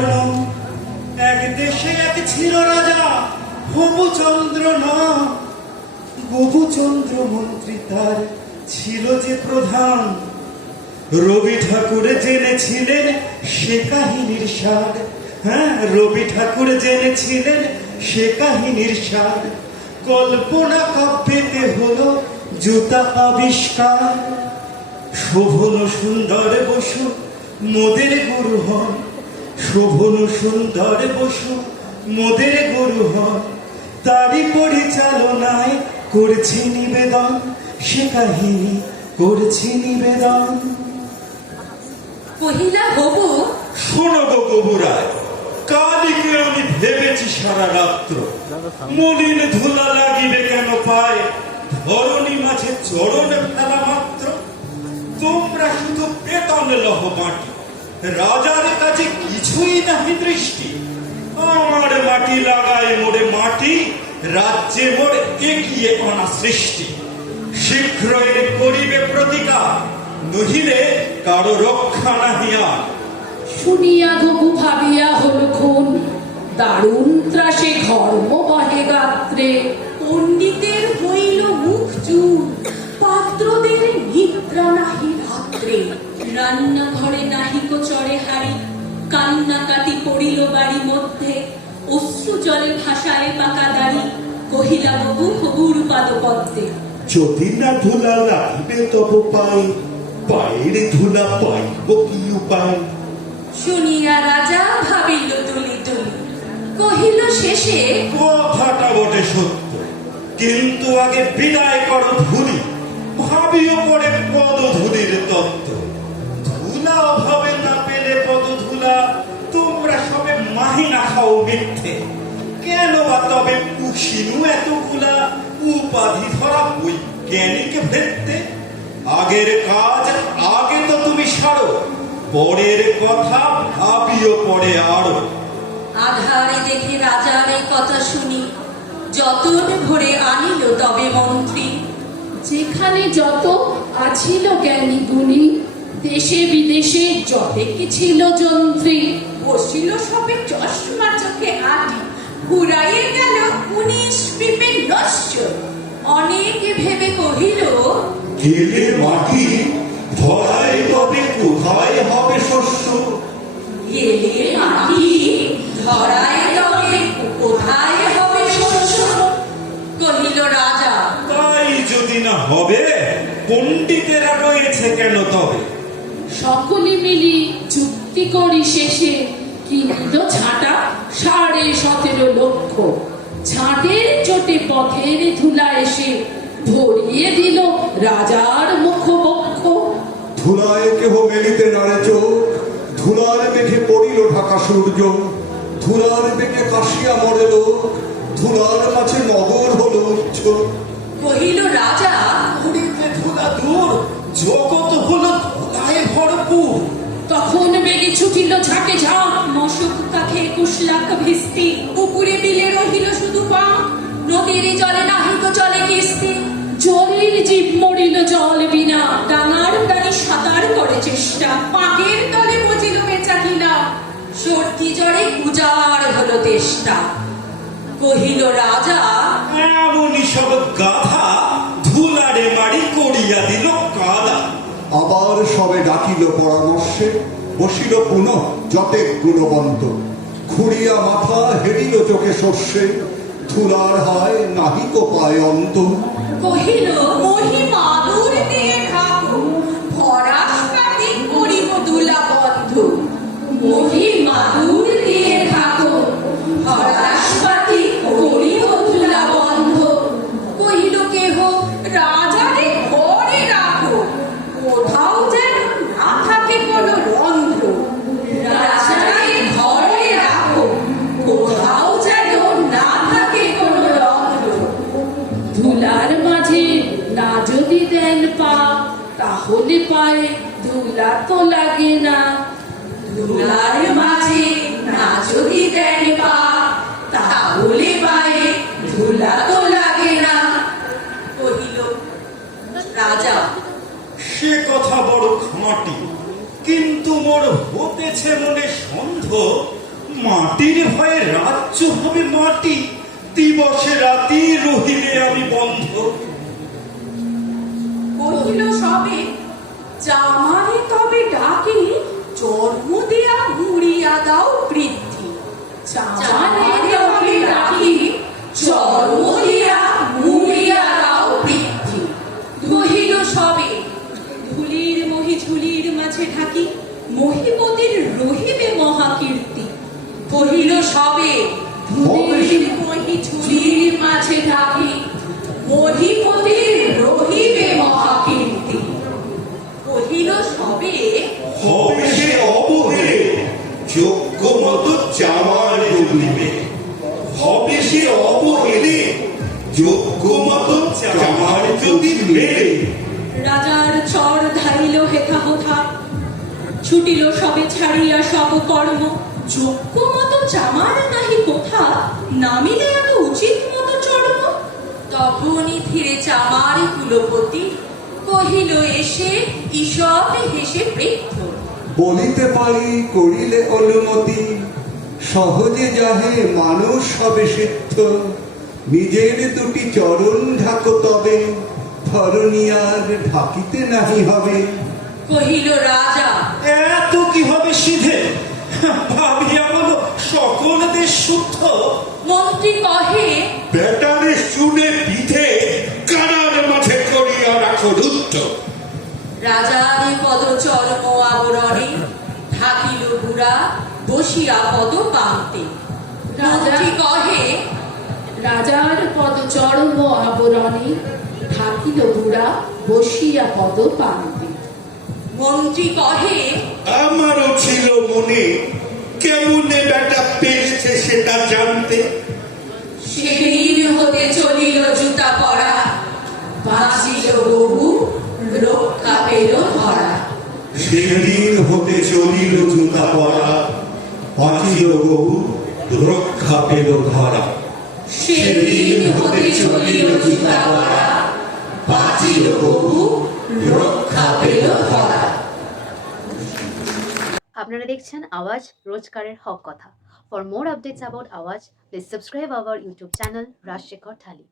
বর্ণ এক দেশে এক ছিল রাজা হবুচন্দ্র নাম গবুচন্দ্র মন্ত্রী তার ছিল যে প্রধান। রবি ঠাকুর জেনেছিলেন সে কাহিনীর সার হ্যাঁ রবি ঠাকুর জেনেছিলেন সে কাহিনীর সার কল্পনা কাব্যেতে হলো জুতা আবিষ্কার। শোভন সুন্দর বসু, মোদের গুরু হন। শোভন সুন্দর বসু মোদের গুরু হন তারই পরিচালনায় করছি নিবেদন সে কাহিনী করছি নিবেদন। কহিলা হবু শোনো গো গবুরায় কালিকে আমি ভেবেছি সারা রাত্র। মলিন ধুলা লাগিবে কেন পায়? ধরণী মাঝে চরণে ফেলা মাত্র। তোমরা শুধু বেতন লহ মাটি। রাজার কাছে কিছুই নাহি দৃষ্টি। আমার মাটি লাগায় মোড়ে মাটি, রাজ্যে মোড়ে এগিয়ে আনা সৃষ্টি। শীঘ্র এর করিবে প্রতিকার, নহিলে কারও রক্ষা নাহি আর। শুনিয়া ঘুঘু ভাবিয়া হল খুন। দারুণ ত্রাসে ঘর্ম বহে গাত্রে। পণ্ডিতের হইল মুখ চুল পাত্রদের নিদ্রা নাহি রাত্রে। রান্নাঘরে নাহিক চড়ে হাড়ি কান্নাকাটি পড়িল বাড়ি মধ্যে। অশ্রু জলে ভাসায় পাকা দাড়ি কহিলা বাবু হবুর পাদপদ্মে যদি না ধুলা লাগিবে তব পাই পায়ের ধুলা পাইব কি উপায়? শুনিয়া রাজা ভাবিল তুলি তুলি কহিল শেষে কথাটা বটে সত্য। কিন্তু আগে বিদায় করো ধুলি ভাবিও পরে পদধূলির তত্ত্ব। ধুলা অভাবে না পেলে পদধুলা। তোমরা সবে মাহিনা খাও মিথ্যে। কেন বা তবে পুষিনু এতগুলা? উপাধি ধরা বৈজ্ঞানিক ভেত্তে আগের কাজ আগে তো তুমি সারো পরের কথা ভাবিও পরে আরও। আধারে দেখে রাজার এই কথা শুনি। যতন ভরে আনিল তবে মন্ত্রী। যেখানে যত আছিল জ্ঞানী গুণী দেশে বিদেশে যতেক ছিল যন্ত্রী বসিল সবে চশমা চোখে আটি ঘুরাইয়ে গেল উনিশ পিপে নস্য অনেক ভেবে কহিল গেলে মাটি ধরায় তবে কোথায় হবে শস্য? গেলে মাটি ধরায় তবে কোথায় হবে শস্য? কহিল রাজা তাই যদি না হবে পণ্ডিতেরা রয়েছে কেন তবে? সকলে মিলি চুক্তি করি শেষে কিনিল ছাটা সাড়ে সতেরো লক্ষ। ছাটের চোটে পথের ধুলা এসে ধরিয়ে দিল রাজার মুখ বক্ষ ধুলায় কেহ মেলিতে নারে চোখ, ধুলার মেঘে পড়িল ঢাকা সূর্য, ধুলার বেগে কাশিয়া মরে লোক, ধুলার মাঝে নগর কুশলাক ভিস্তি পুকুরে বিলে রহিল শুধু পা। নদীর জলে নাহিত চলে কিস্তি। জলের জীব মরিল জল বিনা ডাঙার প্রাণী সাঁতার করে চেষ্টা। পাকের তলে মজিল বেচা কিনা সর্দি জ্বরে উজাড় হলো তেষ্টা। কহিল রাজা এমনই সব গাধা ধুলারে মারি করিয়া দিল কাদা আবার সবে ডাকিল পরামর্শে বসিল পুনঃ যতেক গুণবন্ত। খুঁড়িয়া মাথা হেরিল চোখে শস্যে ধুলার হায় নাহিক পায় অন্ত কহিল, মহিমা, দূর দিয়ে ঠাকু ভরাস করিব দুলা বন্ধু মহিমা পায়ে ধুলা তো লাগে না। ধুলার মাঝে না যদি দেন পা তাহলে পায়ে ধুলা তো লাগে না। কহিল রাজা। সে কথা বড় খাঁটি কিন্তু মোর হতেছে মনে সন্ধ মাটির ভয়ে রাজ্য হবে মাটি দিবসে রাতি রহিলে আমি বন্ধ। কহিল সবে জামানে তবে ডাকি জন্ম দেয়া মুড়িয়া দাও বৃদ্ধি। জামানে তবে ডাকি জন্ম দেয়া মুড়িয়া দাও বৃদ্ধি। কহিল সবে ধুলির মহি ঝুলির মাঝে ঢাকি মহিপতির রহিবে মহাকীর্তি। কহিল সবে ধুলির মহি ঝুলির মাঝে ঢাকি মহিপতির সবে হবে সে অবহে যোগ্য মতো জামার জমিবে হবে সে অবহেলে যোগ্য মতো জামার যদি মেলে রাজার চর ধারিল হেথা হোথা ছুটিল সবে ছাড়িয়া সব কর্ম। যোগ্য মতো জামার নাহি কোথা নামিলে এত উচিত মতো চর্ম। তখনই ধীরে চামার কুলপতি কহিল এসে ঈশপে হেসে বৃদ্ধ বলিতে পারি করিলে অনুমতি। সহজে যাহে মানুষ হবে সিদ্ধ। নিজের দুটি চরণ ঢাকো তবে ধরণী আর ঢাকিতে নাহি হবে। কহিল রাজা এত কি হবে সিধে? ভাবিয়া বলো সকল দেশ শুদ্ধ। মন্ত্রী কহে বেটারে শুনে পিঠে রুদ্ধ পদ চরম আবরণে থাকিল বুড়া বসিয়া পদ পান্তে কহে রাজার পদ চরম আবরণে থাকিল বুড়া বসিয়া পদ পান্তে মন্ত্রী কহে আমারও ছিল মনে কেমনে বেটা পেরেছে সেটা জানতে? সেদিন হতে চলিল জুতা পরা। সেদিন হতে চলিল জুতা পরা রক্ষা পেল ধরা। সেদিন হতে চলিল জুতা পরা রক্ষা পেল ধরা। আপনারা দেখছেন আওয়াজ রোজকারের হক কথা। For more updates about Awaaz please subscribe our YouTube channel Rajshekhar Thali